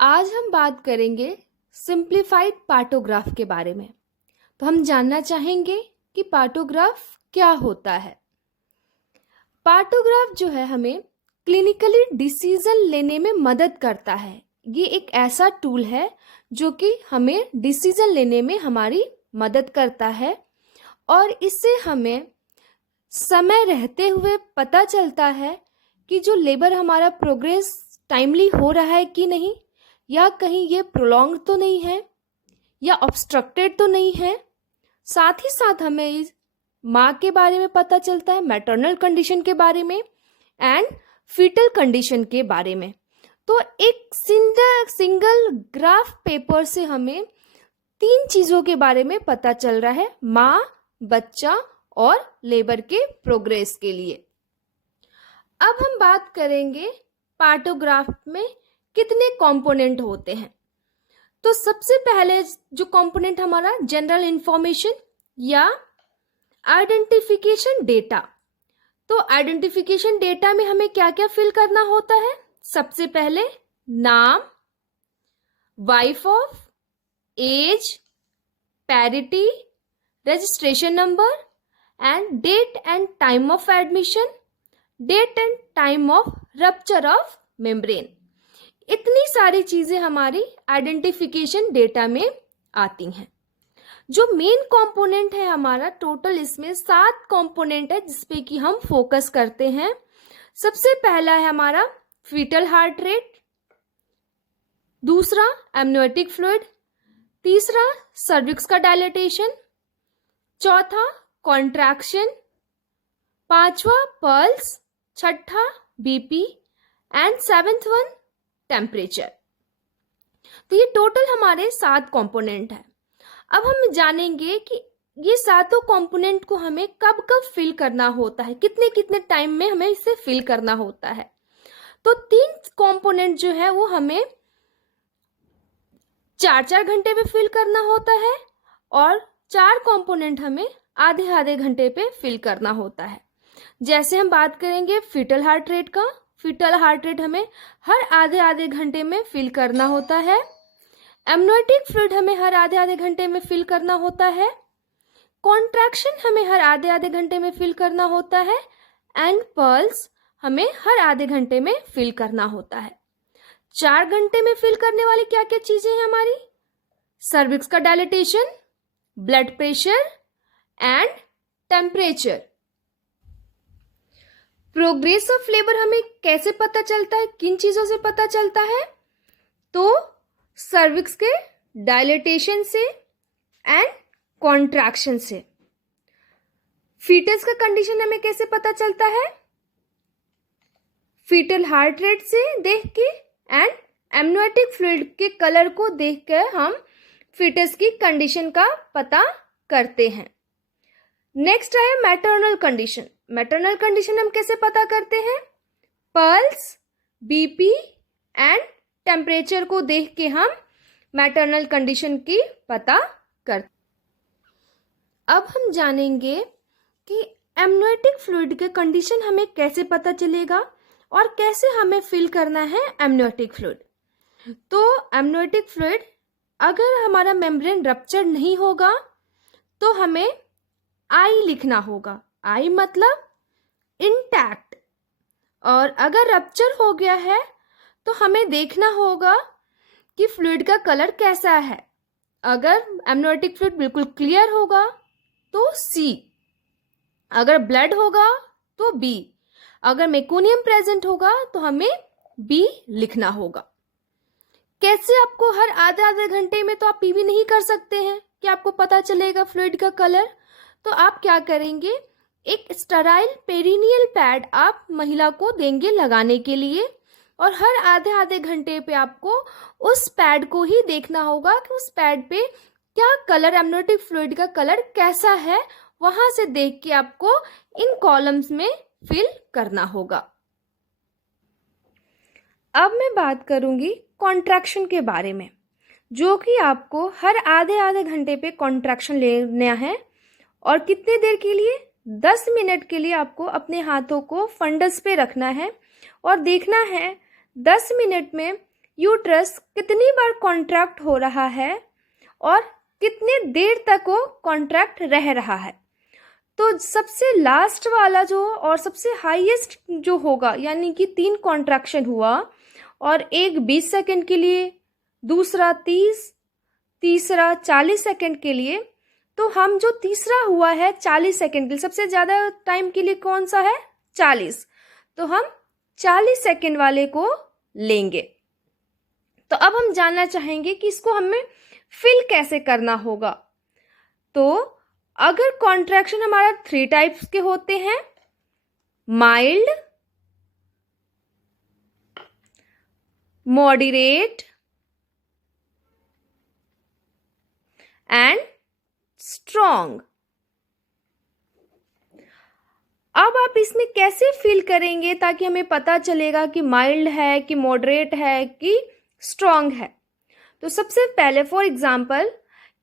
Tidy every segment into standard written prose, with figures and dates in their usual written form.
आज हम बात करेंगे सिंप्लीफाइड पार्टोग्राफ के बारे में। तो हम जानना चाहेंगे कि पार्टोग्राफ क्या होता है। पार्टोग्राफ जो है हमें क्लिनिकली डिसीजन लेने में मदद करता है। ये एक ऐसा टूल है जो कि हमें डिसीजन लेने में हमारी मदद करता है और इससे हमें समय रहते हुए पता चलता है कि जो लेबर हमारा प्रोग्रेस टाइमली हो रहा है कि नहीं, या कहीं ये प्रोलॉन्ग तो नहीं है या ऑब्स्ट्रक्टेड तो नहीं है। साथ ही साथ हमें इस माँ के बारे में पता चलता है, मैटरनल कंडीशन के बारे में एंड फीटल कंडीशन के बारे में। तो एक सिंगल ग्राफ पेपर से हमें 3 चीज़ों के बारे में पता चल रहा है, माँ, बच्चा और लेबर के प्रोग्रेस के लिए। अब हम बात करेंगे पार्टोग्राफ में कितने कंपोनेंट होते हैं। तो सबसे पहले जो कंपोनेंट हमारा जनरल इंफॉर्मेशन या आइडेंटिफिकेशन डेटा। तो आइडेंटिफिकेशन डेटा में हमें क्या क्या फिल करना होता है। सबसे पहले नाम, wife of, age, parity, registration number and date and time of admission, date and time of rupture of membrane. इतनी सारी चीजें हमारी आइडेंटिफिकेशन डेटा में आती हैं। जो मेन कंपोनेंट है हमारा, टोटल इसमें 7 कंपोनेंट है जिसपे कि हम फोकस करते हैं। सबसे पहला है हमारा फीटल हार्ट रेट, दूसरा एमनियोटिक फ्लूइड, तीसरा सर्विक्स का डायलेटेशन, चौथा कॉन्ट्रैक्शन, पांचवा पल्स, छठा BP and 7th one temperature. तो ये टोटल हमारे 7 कंपोनेंट है। अब हम जानेंगे कि ये 7 कंपोनेंट को हमें कब कब फिल करना होता है, कितने कितने टाइम में हमें इसे फिल करना होता है। तो 3 कंपोनेंट जो है वो हमें 4-4 घंटे पे फिल करना होता है और 4 कंपोनेंट हमें आधे आधे घंटे पे फिल करना होता है। जैसे हम बात करेंगे फीटल हार्ट रेट का, फीटल हार्ट रेट हमें हर आधे आधे घंटे में फिल करना होता है। एमनियोटिक फ्लूइड हमें हर आधे आधे घंटे में फिल करना होता है। कॉन्ट्रैक्शन हमें हर आधे आधे घंटे में फिल करना होता है एंड पल्स हमें हर आधे घंटे में फिल करना होता है। 4 घंटे में फिल करने वाली क्या क्या चीजें हैं हमारी, सर्विक्स का dilatation, blood pressure and temperature. Progress of labour हमें कैसे पता चलता है, किन चीजों से पता चलता है। तो सर्विक्स के डायलेटेशन से एंड कॉन्ट्रैक्शन से। फीटस का कंडीशन हमें कैसे पता चलता है, फीटल हार्ट रेट से देख के एंड एमनियोटिक फ्लूइड के कलर को देख कर हम फीटस की कंडीशन का पता करते हैं। नेक्स्ट है मैटरनल कंडीशन। मैटरनल कंडीशन हम कैसे पता करते हैं, पल्स, बीपी एंड टेम्परेचर को देख के हम मैटरनल कंडीशन की पता करते। अब हम जानेंगे कि एमनियोटिक फ्लूइड के कंडीशन हमें कैसे पता चलेगा और कैसे हमें फिल करना है एमनियोटिक फ्लूइड। तो एमनियोटिक फ्लूइड अगर हमारा मेम्ब्रेन रप्चर नहीं होगा तो हमें आई लिखना होगा, आई मतलब इंटैक्ट। और अगर रप्चर हो गया है तो हमें देखना होगा कि फ्लूइड का कलर कैसा है। अगर एमनियोटिक फ्लूइड बिल्कुल क्लियर होगा तो सी, अगर ब्लड होगा तो बी, अगर मेकोनियम प्रेजेंट होगा तो हमें बी लिखना होगा। कैसे आपको हर आधे आधे घंटे में तो आप पीवी नहीं कर सकते हैं कि आपको पता चलेगा फ्लूइड का कलर। तो आप क्या करेंगे, एक स्टेराइल पेरिनियल पैड आप महिला को देंगे लगाने के लिए और हर आधे आधे घंटे पे आपको उस पैड को ही देखना होगा कि उस पैड पे क्या कलर, एमनियोटिक फ्लूइड का कलर कैसा है, वहां से देख के आपको इन कॉलम्स में फिल करना होगा। अब मैं बात करूंगी कॉन्ट्रैक्शन के बारे में, जो कि आपको हर आधे आधे घंटे पे कॉन्ट्रैक्शन लेना है और कितने देर के लिए, 10 मिनट के लिए आपको अपने हाथों को फंडस पे रखना है और देखना है 10 मिनट में यूट्रस कितनी बार कॉन्ट्रैक्ट हो रहा है और कितने देर तक वो कॉन्ट्रैक्ट रह रहा है। तो सबसे लास्ट वाला जो और सबसे हाईएस्ट जो होगा, यानी कि 3 कॉन्ट्रैक्शन हुआ और एक 20 सेकंड के लिए, दूसरा 30, तीसरा 40 सेकंड के लिए, तो हम जो तीसरा हुआ है 40 सेकंड के लिए, सबसे ज़्यादा टाइम के लिए कौन सा है 40, तो हम 40 सेकंड वाले को लेंगे। तो अब हम जानना चाहेंगे कि इसको हमें फिल कैसे करना होगा। तो अगर कॉन्ट्रैक्शन हमारा 3 टाइप्स के होते हैं, माइल्ड, मॉडरेट एंड स्ट्रॉन्ग। अब आप इसमें कैसे फील करेंगे ताकि हमें पता चलेगा कि माइल्ड है कि मॉडरेट है कि स्ट्रॉन्ग है। तो सबसे पहले फॉर एग्जांपल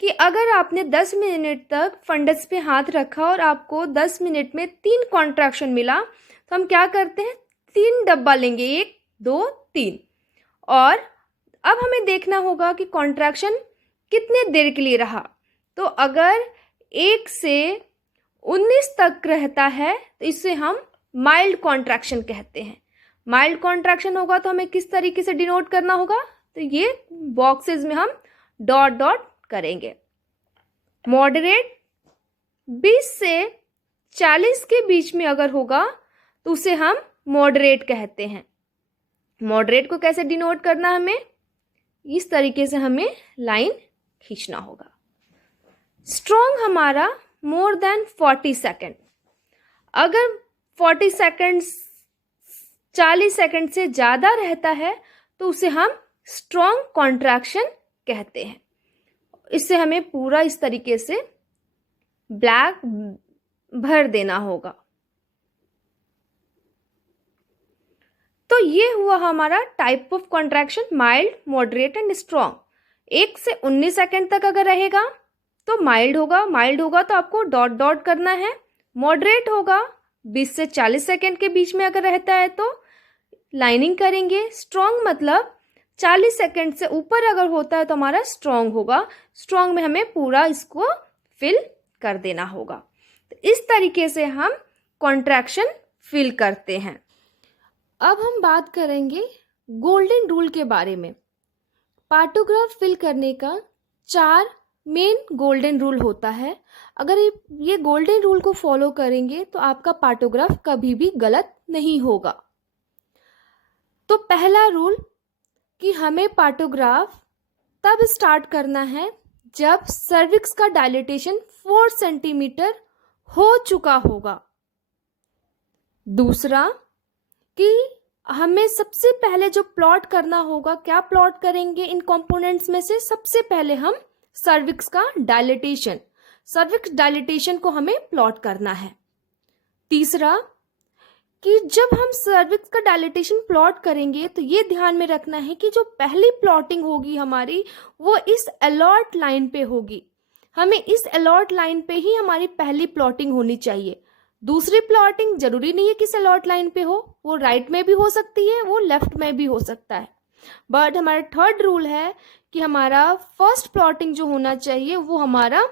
कि अगर आपने 10 मिनट तक फंडस पे हाथ रखा और आपको 10 मिनट में 3 कॉन्ट्रैक्शन मिला, तो हम क्या करते हैं 3 डब्बा लेंगे, 1 2 3, और अब हमें देखना होगा कि कॉन्ट्रैक्शन कितने देर के लिए रहा। तो अगर 1 से 19 तक रहता है तो इसे हम माइल्ड कॉन्ट्रैक्शन कहते हैं। माइल्ड कॉन्ट्रैक्शन होगा तो हमें किस तरीके से डिनोट करना होगा, तो ये बॉक्सेस में हम डॉट डॉट करेंगे। मॉडरेट 20 से 40 के बीच में अगर होगा तो उसे हम मॉडरेट कहते हैं। मॉडरेट को कैसे डिनोट करना, हमें इस तरीके से हमें लाइन खींचना होगा। स्ट्रॉन्ग हमारा मोर देन 40 सेकेंड, अगर 40 सेकेंड 40 सेकेंड से ज़्यादा रहता है तो उसे हम स्ट्रॉन्ग कॉन्ट्रैक्शन कहते हैं। इससे हमें पूरा इस तरीके से ब्लैक भर देना होगा। तो ये हुआ हमारा type of contraction, mild, moderate and strong. 1 से 19 सेकेंड तक अगर रहेगा तो माइल्ड होगा, माइल्ड होगा तो आपको डॉट डॉट करना है। मॉडरेट होगा 20 से 40 सेकेंड के बीच में अगर रहता है तो लाइनिंग करेंगे। स्ट्रॉन्ग मतलब 40 सेकेंड से ऊपर अगर होता है तो हमारा स्ट्रॉन्ग होगा। स्ट्रॉन्ग में हमें पूरा इसको फिल कर देना होगा। तो इस तरीके से हम कॉन्ट्रैक्शन फिल करते हैं। अब हम बात करेंगे गोल्डन रूल के बारे में। पार्टोग्राफ फिल करने का 4 मेन गोल्डन रूल होता है। अगर ये गोल्डन रूल को फॉलो करेंगे तो आपका पार्टोग्राफ कभी भी गलत नहीं होगा। तो पहला रूल कि हमें पार्टोग्राफ तब स्टार्ट करना है जब सर्विक्स का डायलेटेशन 4 सेंटीमीटर हो चुका होगा। दूसरा कि हमें सबसे पहले जो प्लॉट करना होगा, क्या प्लॉट करेंगे इन कंपोनेंट्स में से, सबसे पहले हम सर्विक्स का डायलेटेशन, सर्विक्स डायलेटेशन को हमें प्लॉट करना है। तीसरा कि जब हम सर्विक्स का डायलेटेशन प्लॉट करेंगे तो ये ध्यान में रखना है कि जो पहली प्लॉटिंग होगी हमारी वो इस अलॉट लाइन पे होगी। हमें इस अलॉट लाइन पे ही हमारी पहली प्लॉटिंग होनी चाहिए। दूसरी प्लॉटिंग जरूरी नहीं है कि इस अलॉट लाइन पे हो, वो राइट में भी हो सकती है, वो लेफ्ट में भी हो सकता है। बट हमारा थर्ड रूल है कि हमारा फर्स्ट प्लॉटिंग जो होना चाहिए वो हमारा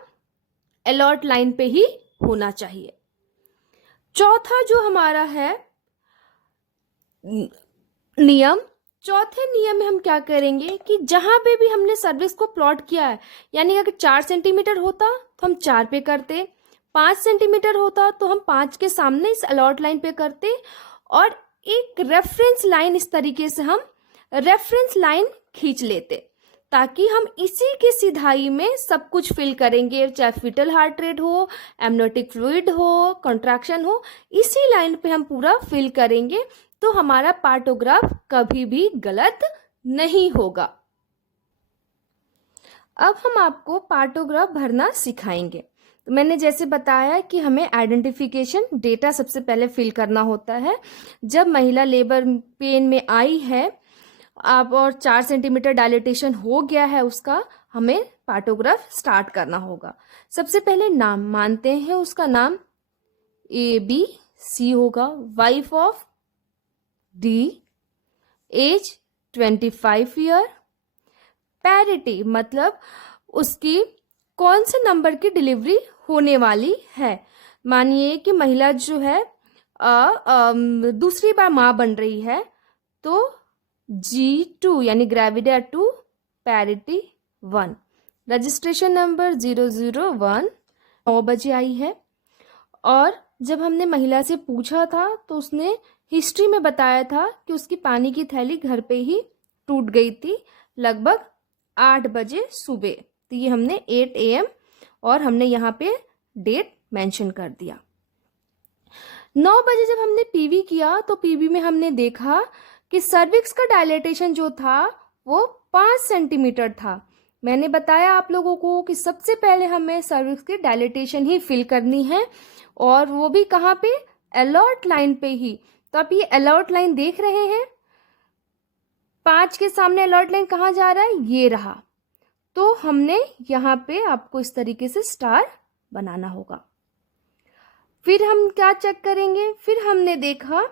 अलॉट लाइन पे ही होना चाहिए। चौथा जो हमारा है नियम, चौथे नियम में हम क्या करेंगे कि जहां पे भी हमने सर्विस को प्लॉट किया है, यानी अगर 4 सेंटीमीटर होता तो हम 4 पे करते, 5 सेंटीमीटर होता तो हम 5 के सामने इस अलॉट लाइन पे करते, और एक रेफरेंस लाइन इस तरीके से हम रेफरेंस लाइन खींच लेते ताकि हम इसी की सिधाई में सब कुछ फिल करेंगे, चाहे फीटल हार्ट रेट हो, एमनियोटिक फ्लूइड हो, कॉन्ट्रैक्शन हो, इसी लाइन पे हम पूरा फिल करेंगे तो हमारा पार्टोग्राफ कभी भी गलत नहीं होगा। अब हम आपको पार्टोग्राफ भरना सिखाएंगे। तो मैंने जैसे बताया कि हमें आइडेंटिफिकेशन डेटा सबसे पहले फिल करना होता है। जब महिला लेबर पेन में आई है अब और 4 सेंटीमीटर डायलेटेशन हो गया है उसका, हमें पार्टोग्राफ स्टार्ट करना होगा। सबसे पहले नाम मानते हैं, उसका नाम ABC होगा, wife of D, age 25 year. Parity मतलब उसकी कौन से नंबर की डिलीवरी होने वाली है। मानिए कि महिला जो है दूसरी बार माँ बन रही है, तो G2 यानी ग्रेविडा 2, पैरिटी 1। रजिस्ट्रेशन नंबर 001 9 बजे आई है। और जब हमने महिला से पूछा था तो उसने हिस्ट्री में बताया था कि उसकी पानी की थैली घर पे ही टूट गई थी लगभग 8 बजे सुबह। तो ये हमने 8 AM और हमने यहाँ पे डेट मेंशन कर दिया। 9 बजे जब हमने पीवी किया तो पीवी में हमने देखा कि सर्विक्स का डायलेटेशन जो था वो 5 सेंटीमीटर था। मैंने बताया आप लोगों को कि सबसे पहले हमें सर्विक्स की डायलेटेशन ही फिल करनी है, और वो भी कहाँ पे, अलर्ट लाइन पे ही। तो आप ये अलर्ट लाइन देख रहे हैं, 5 के सामने अलर्ट लाइन कहाँ जा रहा है, ये रहा। तो हमने यहाँ पे आपको इस तरीके से स्टार बनाना होगा। फिर हम क्या चेक करेंगे, फिर हमने देखा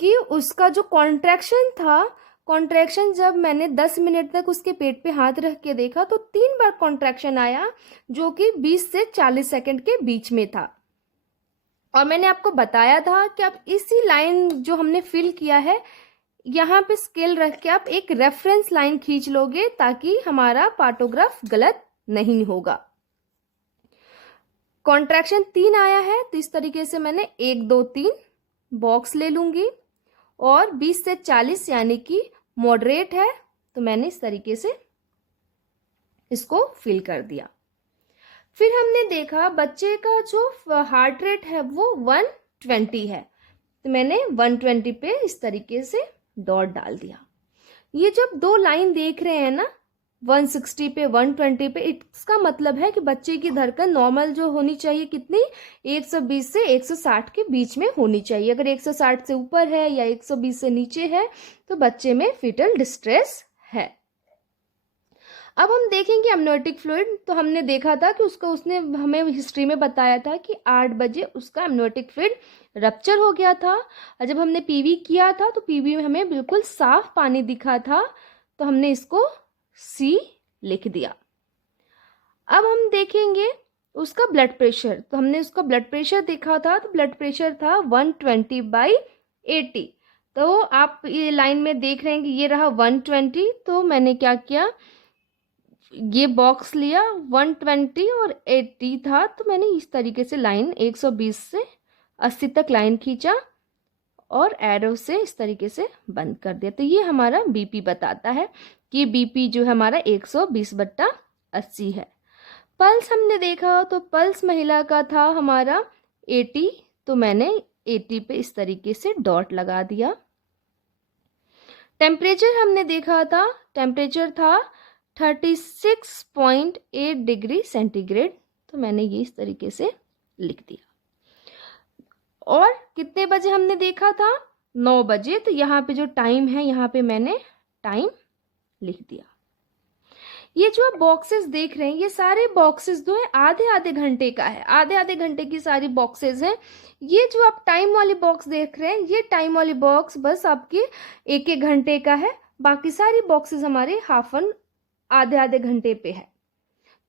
कि उसका जो कॉन्ट्रैक्शन था, कॉन्ट्रैक्शन जब मैंने 10 मिनट तक उसके पेट पे हाथ रख के देखा तो 3 बार कॉन्ट्रैक्शन आया, जो कि 20 से 40 सेकंड के बीच में था। और मैंने आपको बताया था कि आप इसी लाइन जो हमने फिल किया है यहाँ पे स्केल रख के आप एक रेफरेंस लाइन खींच लोगे, ताकि हमारा पार्टोग्राफ गलत नहीं होगा। कॉन्ट्रैक्शन 3 आया है, तो इस तरीके से मैंने 1 2 3 बॉक्स ले लूंगी, और 20 से 40 यानी कि मॉडरेट है, तो मैंने इस तरीके से इसको फिल कर दिया। फिर हमने देखा बच्चे का जो हार्ट रेट है वो 120 है, तो मैंने 120 पे इस तरीके से डॉट डाल दिया। ये जब 2 लाइन देख रहे हैं ना, 160 पे 120 पे, इसका मतलब है कि बच्चे की धड़कन नॉर्मल जो होनी चाहिए कितनी, 120 से 160 के बीच में होनी चाहिए। अगर 160 से ऊपर है या 120 से नीचे है तो बच्चे में फीटल डिस्ट्रेस है। अब हम देखेंगे एमनियोटिक फ्लूइड। तो हमने देखा था कि उसने हमें हिस्ट्री में बताया था कि 8 बजे उसका एमनियोटिक फ्लूइड रप्चर हो गया था। और जब हमने पीवी किया था तो पीवी में हमें बिल्कुल साफ पानी दिखा था, तो हमने इसको C लिख दिया। अब हम देखेंगे उसका ब्लड प्रेशर। तो हमने उसका ब्लड प्रेशर देखा था, तो ब्लड प्रेशर था 120/80। तो आप ये लाइन में देख रहे हैं कि ये रहा 120, तो मैंने क्या किया, ये बॉक्स लिया, 120 और 80 था, तो मैंने इस तरीके से लाइन 120 से 80 तक लाइन खींचा और एरो से इस तरीके से बंद कर दिया। तो ये हमारा बीपी बताता है कि बीपी जो है हमारा 120/80 है। पल्स हमने देखा तो पल्स महिला का था हमारा 80, तो मैंने 80 पे इस तरीके से डॉट लगा दिया। टेम्परेचर हमने देखा था, टेम्परेचर था 36.8 डिग्री सेंटीग्रेड, तो मैंने ये इस तरीके से लिख दिया। और कितने बजे हमने देखा था, 9 बजे, तो यहाँ पे जो टाइम है यहाँ पे मैंने टाइम लिख दिया। ये जो आप बॉक्सेस देख रहे हैं, ये सारे बॉक्सेस जो है आधे आधे घंटे का है, आधे आधे घंटे की सारी बॉक्सेस हैं। ये जो आप टाइम वाली बॉक्स देख रहे हैं, ये टाइम वाली बॉक्स बस आपके 1-1 घंटे का है, बाकी सारी बॉक्सेस हमारे आधे आधे घंटे पे है।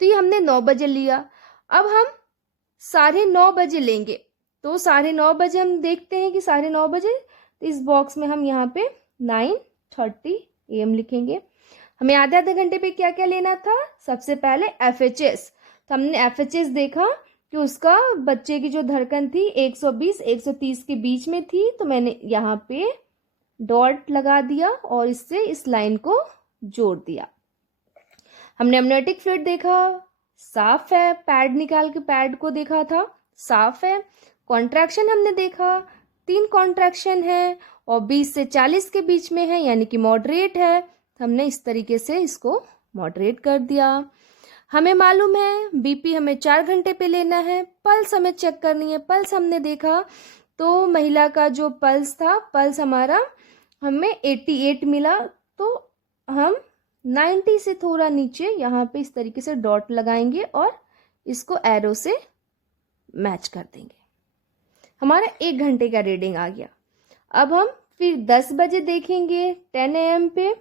तो ये हमने 9 बजे लिया। अब हम 9:30 बजे लेंगे, तो 9:30 बजे हम देखते हैं कि 9:30 बजे, तो इस बॉक्स में हम यहाँ पे 9:30 AM लिखेंगे। हमें आधे आधे घंटे पे क्या क्या लेना था, सबसे पहले FHS। तो हमने FHS देखा कि उसका बच्चे की जो धड़कन थी 120-130 के बीच में थी, तो मैंने यहाँ पे डॉट लगा दिया और इससे इस लाइन को जोड़ दिया। हमने एमनियोटिक फ्लूइड देखा, साफ है, पैड निकाल के पैड को देखा था, साफ है। कॉन्ट्रैक्शन हमने देखा, 3 कॉन्ट्रैक्शन है और 20 से 40 के बीच में है, यानी कि मॉडरेट है। हमने इस तरीके से इसको मॉडरेट कर दिया। हमें मालूम है बीपी हमें 4 घंटे पे लेना है। पल्स हमें चेक करनी है। पल्स हमने देखा तो महिला का जो पल्स था, पल्स हमारा हमें 88 मिला, तो हम 90 से थोड़ा नीचे यहाँ पे इस तरीके से डॉट लगाएंगे और इसको एरो से मैच कर देंगे। हमारा 1 घंटे का रीडिंग आ गया। अब हम फिर 10 बजे देखेंगे 10 AM पे,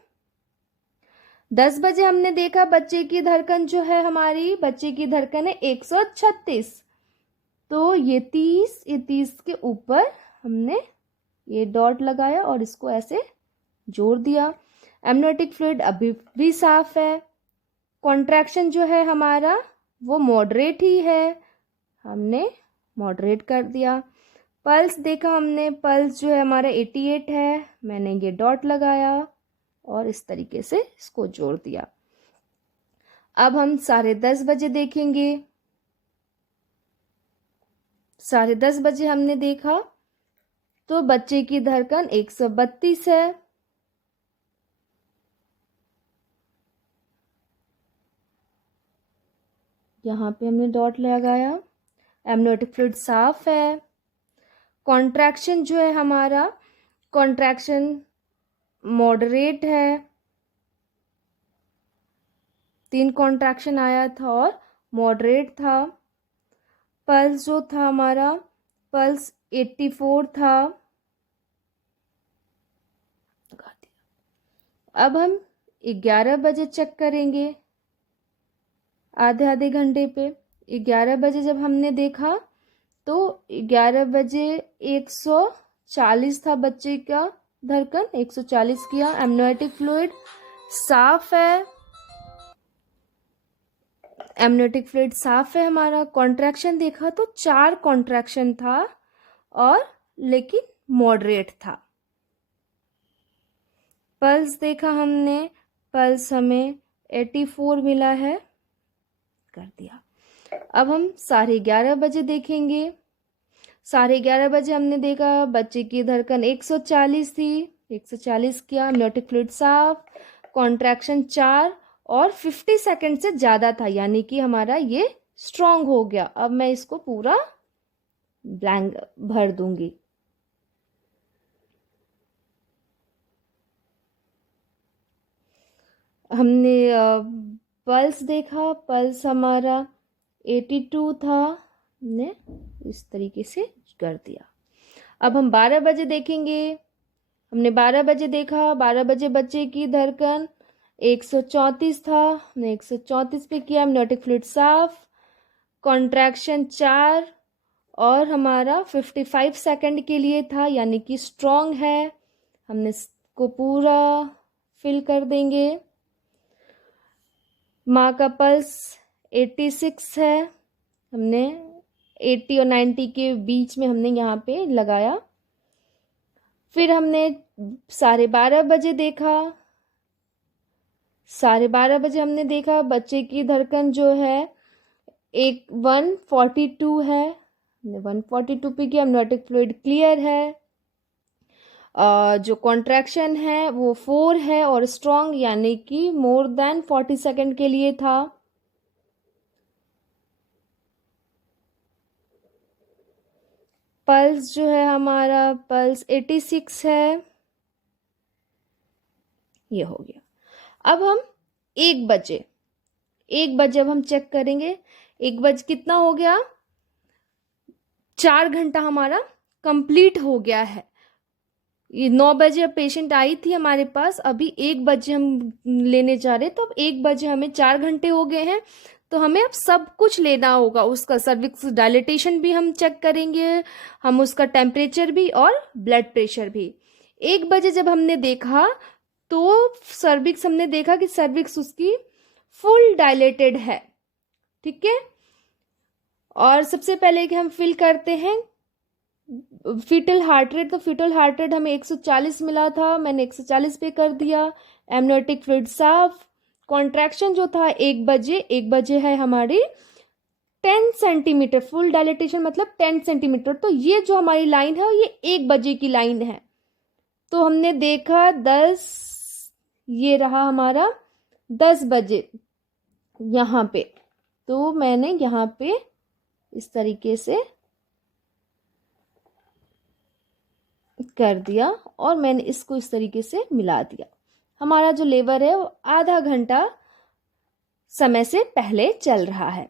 10 बजे हमने देखा बच्चे की धड़कन जो है, हमारी बच्चे की धड़कन है 136। तो ये 30 के ऊपर हमने ये डॉट लगाया और इसको ऐसे जोड़ दिया। एमनियोटिक फ्लूइड अभी भी साफ है। कॉन्ट्रैक्शन जो है हमारा वो मॉडरेट ही है, हमने मॉडरेट कर दिया। पल्स देखा हमने, पल्स जो है हमारा 88 है, मैंने ये डॉट लगाया और इस तरीके से इसको जोड़ दिया। अब हम 10:30 बजे देखेंगे। 10:30 बजे हमने देखा तो बच्चे की धड़कन 132 है। यहाँ पे हमने डॉट लगाया। एमनियोटिक फ्लूइड साफ है। कॉन्ट्रैक्शन जो है हमारा, कॉन्ट्रैक्शन मॉडरेट है, 3 कॉन्ट्रैक्शन आया था और मॉडरेट था। पल्स जो था हमारा, पल्स 84 था। अब हम 11 बजे चेक करेंगे, आधे आधे घंटे पे। 11 बजे जब हमने देखा तो 11 बजे 140 था बच्चे का धड़कन, 140 किया। एमनियोटिक फ्लूइड साफ है, एमनियोटिक फ्लूइड साफ है हमारा। कॉन्ट्रैक्शन देखा तो 4 कॉन्ट्रैक्शन था और लेकिन मॉडरेट था। पल्स देखा हमने, पल्स हमें 84 मिला है, कर दिया। अब हम 11:30 बजे देखेंगे। 11:30 बजे हमने देखा बच्चे की धड़कन 140 थी, 140 किया। एमनियोटिक फ्लूइड साफ, कॉन्ट्रैक्शन 4 और 50 सेकंड से ज़्यादा था, यानी कि हमारा ये स्ट्रॉन्ग हो गया। अब मैं इसको पूरा ब्लैंक भर दूंगी। हमने पल्स देखा, पल्स हमारा 82 था, हमने इस तरीके से कर दिया। अब हम 12 बजे देखेंगे। हमने 12 बजे देखा, 12 बजे बच्चे की धड़कन 134 था, हमने 134 पे किया। एमनियोटिक फ्लूइड साफ, कॉन्ट्रैक्शन 4 और हमारा 55 सेकंड के लिए था, यानी कि स्ट्रॉन्ग है। हमने इसको पूरा फिल कर देंगे। माँ का पल्स 86 है, हमने 80 और 90 के बीच में हमने यहाँ पे लगाया। फिर हमने 12:30 बजे देखा। 12:30 बजे हमने देखा बच्चे की धड़कन जो है 142 है, हमने 142 पे किया। एमनियोटिक फ्लूइड क्लियर है। जो कॉन्ट्रैक्शन है वो 4 है और स्ट्रॉन्ग, यानी कि मोर देन 40 सेकंड के लिए था। पल्स जो है हमारा, पल्स 86 है, ये हो गया। अब हम 1 बजे अब हम चेक करेंगे। 1 बजे कितना हो गया, 4 घंटा हमारा कंप्लीट हो गया है। ये 9 बजे अब पेशेंट आई थी हमारे पास, अभी 1 बजे हम लेने जा रहे, तो अब 1 बजे हमें 4 घंटे हो गए हैं। तो हमें अब सब कुछ लेना होगा। उसका सर्विक्स डायलेटेशन भी हम चेक करेंगे, हम उसका टेम्परेचर भी और ब्लड प्रेशर भी। 1 बजे जब हमने देखा तो सर्विक्स, हमने देखा कि सर्विक्स उसकी फुल डायलेटेड है, ठीक है। और सबसे पहले कि हम फिल करते हैं फीटल हार्ट रेट। तो फीटल हार्ट रेट हमें 140 मिला था, मैंने 140 पे कर दिया। एमनियोटिक फ्लूइड साफ। कॉन्ट्रैक्शन जो था 1 बजे है हमारी 10 सेंटीमीटर, फुल डायलेटेशन मतलब 10 सेंटीमीटर। तो ये जो हमारी लाइन है ये 1 बजे की लाइन है। तो हमने देखा 10, ये रहा हमारा 10 बजे यहाँ पे। तो मैंने यहाँ पे इस तरीके से कर दिया और मैंने इसको इस तरीके से मिला दिया। हमारा जो लेवर है वो आधा घंटा समय से पहले चल रहा है।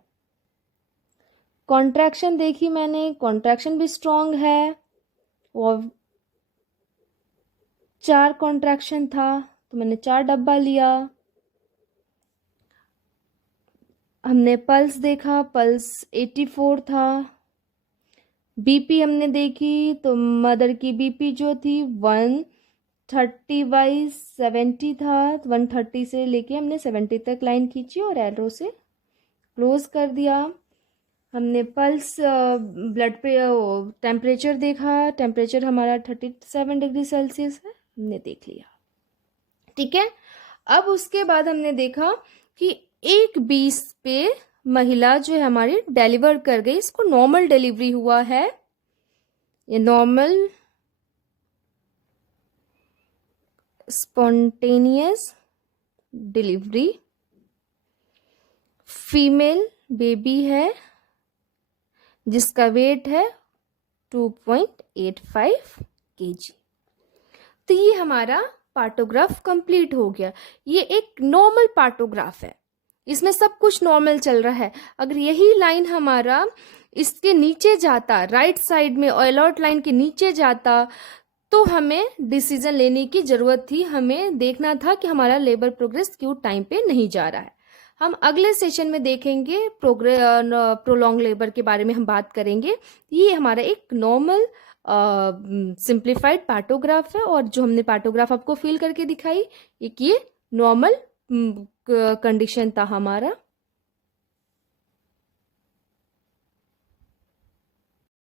कॉन्ट्रैक्शन देखी मैंने, कॉन्ट्रैक्शन भी स्ट्रॉन्ग है और 4 कॉन्ट्रैक्शन था, तो मैंने 4 डब्बा लिया। हमने पल्स देखा, पल्स 84 था। बीपी हमने देखी तो मदर की बीपी जो थी 130/70 था। 130 से लेके हमने 70 तक लाइन खींची और एरो से क्लोज कर दिया। हमने पल्स ब्लड पे टेम्परेचर देखा, टेम्परेचर हमारा 37 डिग्री सेल्सियस है, हमने देख लिया। ठीक है, अब उसके बाद हमने देखा कि 1:20 पे महिला जो है हमारी डिलीवर कर गई, इसको नॉर्मल डिलीवरी हुआ है। ये normal spontaneous delivery, female baby है जिसका वेट है 2.85 kg। तो ये हमारा पार्टोग्राफ कंप्लीट हो गया। ये एक नॉर्मल पार्टोग्राफ है, इसमें सब कुछ नॉर्मल चल रहा है। अगर यही लाइन हमारा इसके नीचे जाता, राइट साइड में अलर्ट लाइन के नीचे जाता, तो हमें डिसीजन लेने की जरूरत थी। हमें देखना था कि हमारा लेबर प्रोग्रेस क्यों टाइम पे नहीं जा रहा है। हम अगले सेशन में देखेंगे प्रोलॉन्ग लेबर के बारे में हम बात करेंगे। ये हमारा एक नॉर्मल सिंप्लीफाइड पार्टोग्राफ है, और जो हमने पार्टोग्राफ आपको फिल करके दिखाई, एक ये नॉर्मल कंडीशन था हमारा।